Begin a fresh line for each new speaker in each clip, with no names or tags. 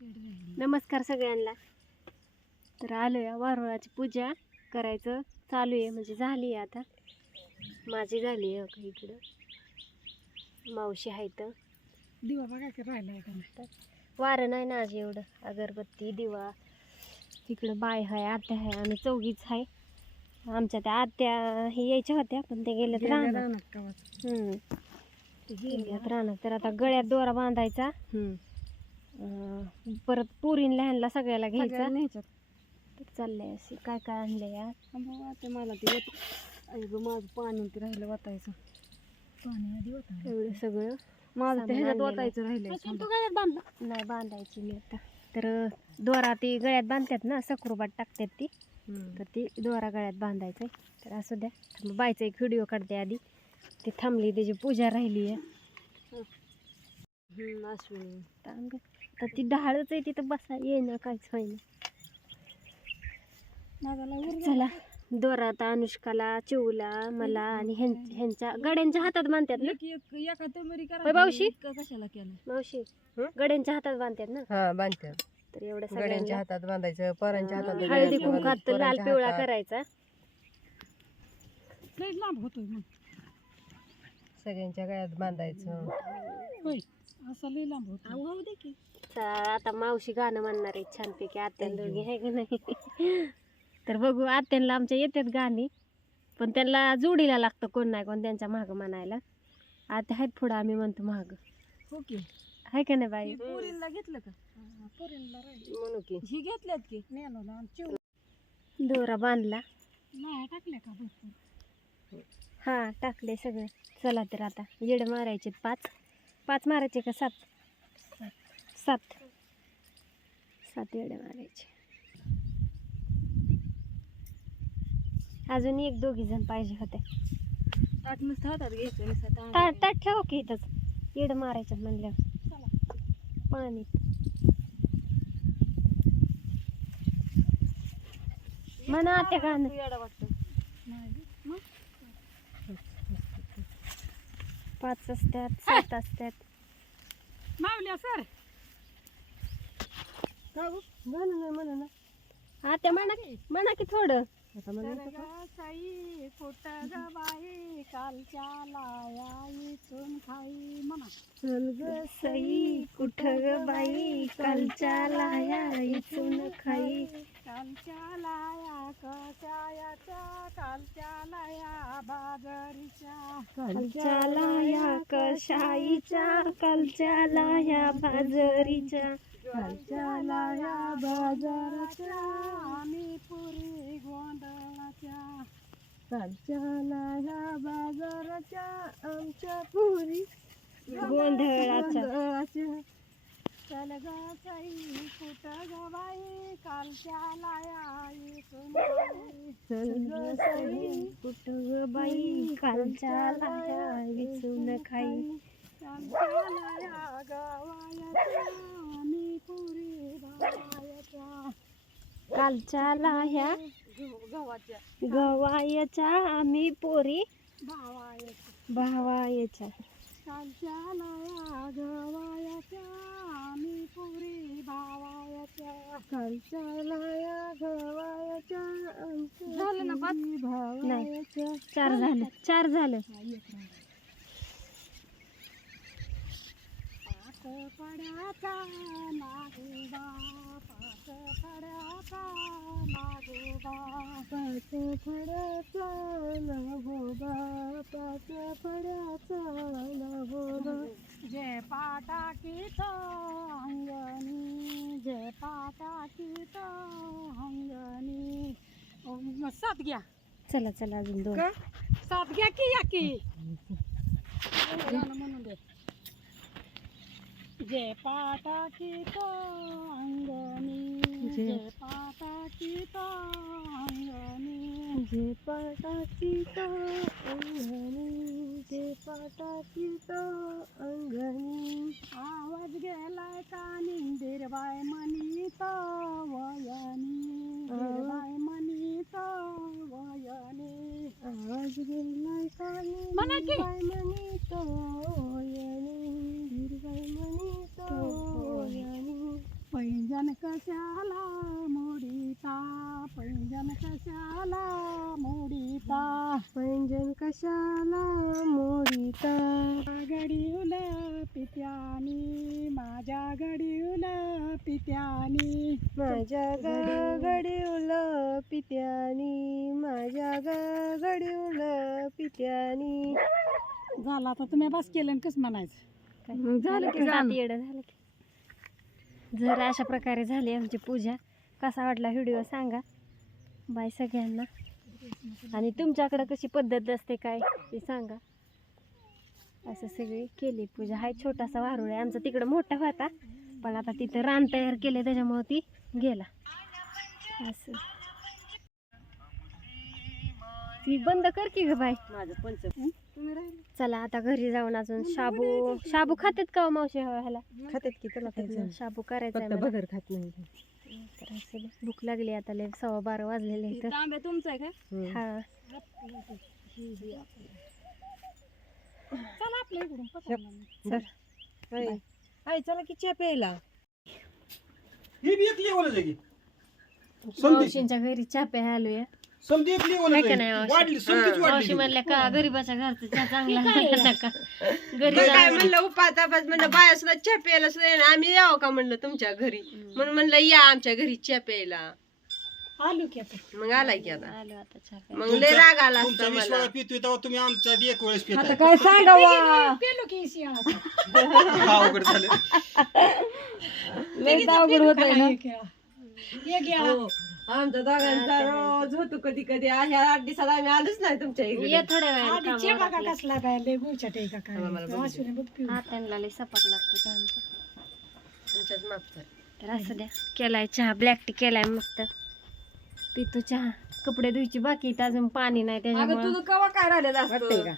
नमस्कार सगळ्यांना. तर आलो या वारुळाची पूजा करायचं चालू आहे म्हणजे झाली आहे आता. माझी झाली आहे का इकडं. मावशी आहे तर
दिवा बघा की राहिला आहे
वारं नाही ना आज एवढं. अगरबत्ती दिवा. तिकडं बाय आहे आत्या आहे आम्ही चौघीच आहे आमच्या त्या आत्या हे यायच्या होत्या पण ते गेल्यात
गेल्या
राहणार राहणार तर आता गळ्यात दोरा बांधायचा.
हम्म.
अं, परत पुरीन लहानला सगळ्याला घ्यायचा.
सगळ्यांना ह्याच्यात.
तर चाललंय असे काय काय आणलंय यार
थांबा, ते मला ते वत आई गं माझं पाणी ते राहिलं वाटायचं पाणी आधी वाटायचं
एवढं सगळं.
माझं ते
सामान
ह्याच्यात
आणलेलं.
वाटायचं राहिलंय थांबा.
नाही बांधायची मी आता. तर दोरा ती गळ्यात बांधतात ना सखरूबाट टाकतात ती.
हम्म.
तर ती दोरा गळ्यात बांधायचं तर असू द्या. मग बायचा एक व्हिडिओ काढते आधी. ती थांबली त्याची पूजा राहिली आहे
हम्म, अश्विनी.
तर ती डहाळच आहे तिथं बसा येईना काहीच होईना.
माझा लय
चला दोरा आता अनुष्काला चिवला मला आणि ह्यां ह्यांच्या गड्यांच्या हातात बांधतात ना?
एक एक एका तमरी करा
होय, मावशी?
इतकं कशाला केलं?
मावशी? गड्यांच्या हातात बांधतात ना?
हा बांधतात
तर एवढं
गड्यांच्या
सगळ्यांना
हातात बांधायचं पोरांच्या हातात
हळदी कुंकात लाल पिवळा. करायचा.
लय लांब होतोय मग.
सगळ्यांच्या गळ्यात बांधायचं.
असं लय लांब होतो. दे की.
चला, आता मावशी गाणं म्हणणार आहे छानपैकी आत्यान दोघी आहे का नाही? तर बघू आत्यांना आमच्या येतात गाणी पण त्यांना जोडीला लागतं कोण नाही कोण त्यांच्या मागं म्हणायला. आता आहेत पुढं आम्ही म्हणतो मागं.
हो की.
आहे का नाही बाई?
पोरींला घेतलं का? राहिलं.
म्हणू की.
ही घेतल्यात की? चिव
दोरा बांधला.
नाही टाकल्या का भरपूर?
हा टाकले सगळं. चला तर आता येड मारायचे पाच. पाच मारायचे का? सात. सात. सात येडे मारायचे. अजून एक दोघी जण पाहिजे होते.
ताट नुसतं हातात घ्यायचं नुसतं
ताट ताट ठेव की इथंच. येड मारायचं म्हणल्यावर. पाणी. म्हणा त्या गाणं
वाटतं नाही मग
पाच असतात सात असतात
मावल्या सर.
म्हणू ना म्हणू ना आता म्हणा की म्हणा की थोडं.
आता म्हणायचं का?
साई फुट बाई? कालच्या लाया इथून खाई म्हणा
चल ग सई कुठ ग बाई? कालच्या लाया इथून खाई.
कालच्या लाया कशायाच्या कालच्या लाया बाजारीच्या.
कालच्या लाया कशाईच्या कालच्या लाया बाजरीच्या.
कालच्या लाया बाजाराच्या. आम्ही पुरी गोंधळाच्या.
लाया
बाजाराच्या
आमच्या पुरी. गोंधळाच्या
चल ग साई कुठ ग बाई कालच्या लाया इथून खाई.
चल ग सई कुठ कालच्या लाया खाई
कालच्या लाया गावायाच्या आम्ही पुरी भावायाच्या
कालच्या लाया
गव्हाच्या
गवायच्या आम्ही पोरी.
भावायाच्या. लाया गवायाच्या आम्ही पुरी. भावायाच्या.
कालच्या लाया गवायच्या
झालं ना पाच?
भावायच्या. चार झालं चार झालं.
नागोबा. जय अंगणी सात घ्या
चला चला अजून दोन.
का? सात घ्या की या की? गाणं म्हणून दे जय-
जय
पाटाकीत अंगणी
जे पाटाची तो अंगणी जे पाटाची तो अंगणी
आवाज गेलाय का निंदिरबाय म्हणीत वयनी दिरबाय म्हणीत वयनी
आवाज गेलाय
की.
बाय म्हणी तो यणी धीरबाई म्हणी तो
कशाला मोडीता पैंजण कशाला मोडीता?
पैंजण कशाला मोडीता?
गडीउल पित्यानी माझ्या गडीउल पित्यानी
माझ्या गडीउल पित्यानी माझ्या गडीउल पित्यानी
झाला आता तुम्ही बस केलं कसं म्हणायचं?
झालं की जात येडं झालं की. जर अशा प्रकारे झाली आमची पूजा कसा वाटला व्हिडिओ सांगा. बाय सगळ्यांना. आणि तुमच्याकडं कशी पद्धत असते काय ते सांगा. असं सगळी केली पूजा. हा छोटासा वारुळ आहे. आमचा तिकडं मोठा होता. पण आता तिथं रान तयार केले त्याच्यामुळे ती गेला. असं. ती बंद कर की ग बाय
माझं पंच
चला आता घरी जाऊन अजून शाबू शाबू खातात का हो मावशी ह्याला?
खात्यात की त्याला खायचं
शाबू करायचा.
बगर खात नाही.
तर असं दे. भूक लागली आता लय सव्वा बारा वाजलेले आहेत
तांब्या तुमचा आहे का.
हा.
चला आपल्या इकडून पकडलं.
चल.
की चहा प्यायला.
ही बी एक लेवलच आहे की.
मावशींच्या घरी चापे आलोय.
लेवलच
हाय का नाही मावशी?
वाढली समधीच
मावशी
वाढली
म्हणल्या का गरीबाच्या घरचं चहा चांगला लागला का
काय
जाऊन-
म्हणलं उपाय तापास म्हणलं बाया सुद्धा चहा प्यायला सुद्धा येणार. आम्ही यावं का म्हणलं तुमच्या घरी? म्हणून म्हणलं या आमच्या घरी चहा प्यायला.
आलो की आता.
मग आलाय की आता.
आलो आता चहा
मग लय राग आला
तुमचा
असता
वीस
मला.
वेळा पितोय तेव्हा तुम्ही आमचा एक वेळेस पिता.
काय सांगावा? पेलो की शिळा
अवघड झालं.
लय अवघड होत एक वेळा.
आमच्या दोघांचा रोज होतो कधी कधी ह्या आठ दिवसात आम्ही आलोच नाही तुमच्या इकडे
ये थोड्या वेळाने
आधी
कामावर
चेपा का
आपलं.
कसला काय लय गुळच्या टेका काय
मला बघू दे.
वासुने बघ पिऊ.
हातांना लय सपाक लागतो चहा आमचा.
तुमच्याच माफ कर.
तर असं द्या केलाय चहा ब्लॅक टी केलाय मस्त पितो चहा कपडे धुयची बाकी आहेत, अजून पाणी नाही त्याच्यामुळे
कवा काय राहिलेलं असतं का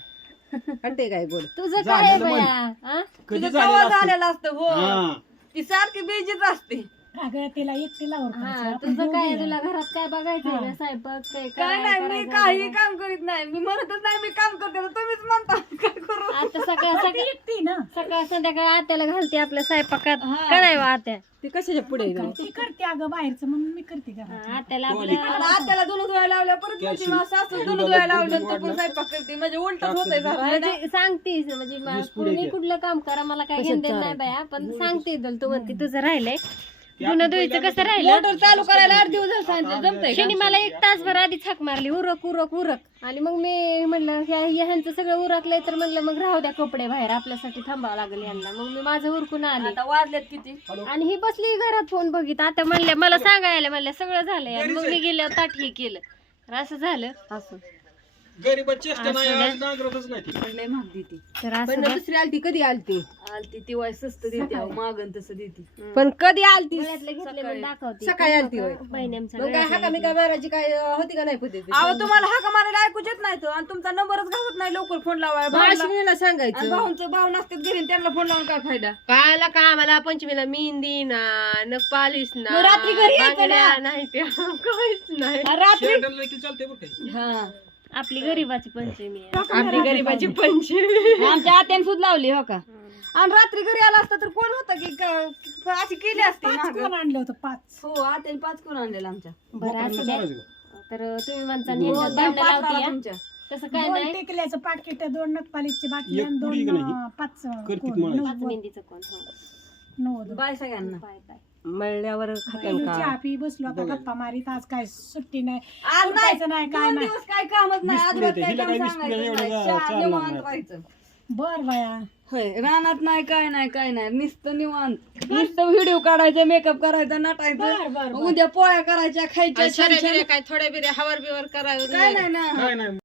हट्टे काय गोड
तुझं काय आहे
झालेलं
बया हा?
कधी
तुझं
झालेलं
कवा
असतं?
झालेलं असतं हो
हा.
ती सारखी बेजीच असते
अगं तिला एकटीला
हा, तुझं काय तुला घरात काय बघायचंय
हा.
का? स्वयंपाक काय
काय नाही मी
करायचं
काही? काम करीत नाही मी म्हणतच नाही मी काम करते तर तुम्हीच म्हणता काय करू
आता सकाळ सकाळ
एकटी ना
सकाळ संध्याकाळ आत्याला घालते आपल्या स्वयंपाकात
हा.
काय वा आत्या
ती कशाच्या पुढे
काय ती करते अगं बाहेरचं म्हणून मी करते
हा,
घरात
आत्याला
कोणी?
आपल्या
आत्याला धुणं धुवायला लावलं परत म्हणते
कॅल्शियम.
सासू धुणं
दुधाला
धुवायला लावलं तर. पण स्वयंपाक करते म्हणजे उलटच
ताकद
होतंय. जरा
म्हणजे सांगतेस म्हणजे मा- कोणी. कुठलं काम करा मला काय घेणं देणं नाही बाया पण सांगते तू म्हणते तुझं राहिलंय धुणं
पहिल्यांदा
कसं राहिलं?
मोटर चालू करायला आठ दिवस झाले सांगितलं जमतंय
शनी मला एक तासभर आधी थाक मारली उरक उरक उरक. आणि मग मी म्हणलं ह्या ह्यांचं सगळं उरकलंय तर म्हणलं मग राहू द्या कपडे बाहेर आपल्यासाठी थांबावं लागेल यांना. मग मी माझं उरकून आले.
आता वाजलेत किती?
आणि ही बसली घरात फोन बघित. आता म्हणल्या मला सांगायला म्हणल्या सगळं झालंय. आणि मग मी गेल्या ताट हे केलं. तर असं झालं.
असं.
गरीबाची चेष्टा नाही
असं
आज नांगरतच नाही ती.
लय महाग देते
तर असं
पण. दुसरी आलती कधी आलती? आलती ती वय स्वस्त देते मागन तसं देते. पण कधी आलती
गळ्यातले घेतले मग दाखवते.
सकाळी आलती होय.
बहिणींचा
मग काय हाका मी काय बाराची काय अं, होती का नाही पद्धत अहो तुम्हाला हाका मारायला ऐकूच येत नाही तो आणि तुमचा नंबरच घालत नाही लवकर फोन लावायला सांगायचं. भाऊंचं भाऊ नसतात घरी त्यांना फोन लावून काय फायदा? कायला का आम्हाला पंचमीला मेहंदी ना नख पालिश ना
रात्री घरी यायचं
बांगड्या नाही त्या काहीच नाही.
देखील चालते बरं काही
हा.
आपली गरीबाची पंचमी आहे
आपली गरीबाची पंचमी
आमच्या आत्याने सुद्धा लावली हो का
आणि रात्री घरी आला असता तर कोण होतं की क- अशी केली असती
पाच? कोण आणलं होतं पाच
हो आत्याने पाच कोण आणलेला आमच्या
बरं असं द्या? तर तुम्ही म्हणता
हो,
ह्यांच्यात
त्या
भांडणं
पाच
लावते.
तुमच्या
तसं काय
दोन
नाही
टिकल्याचं पाकिट दोन नखपालीची बाटली
एक
आणि
पुडी
दोन
का नाही?
अं, पाच अं, कोण?
म्हणायचं.
पाच मेहंदीचं कोण हो.
बाय सगळ्यांना
बाय बाय
मळल्यावर
चहा पी बसलो आता गप्पा मारीत आज काय सुट्टी नाही.
आज नाही
उठायचं नाही काय
दोन
नाही.
दिवस काय कामच नाही.
वीस.
काय
हिला
काम
काय वीस
सांगायचं
एवढं
नाही.
जा-
चहा
चालणार
निवांत
नाही.
राहायचं.
बर बाया.
होय रानात नाही काय नाही काय नाही. नुसतं निवांत. नुसतं व्हिडिओ काढायचा मेकअप करायचा
बर
नटायचं
बर.
उद्या पोळ्या करायच्या खायच्या काय? थोड्या बिऱ्या हवर बिवर करायचं काय नाही ना.
काय नाही.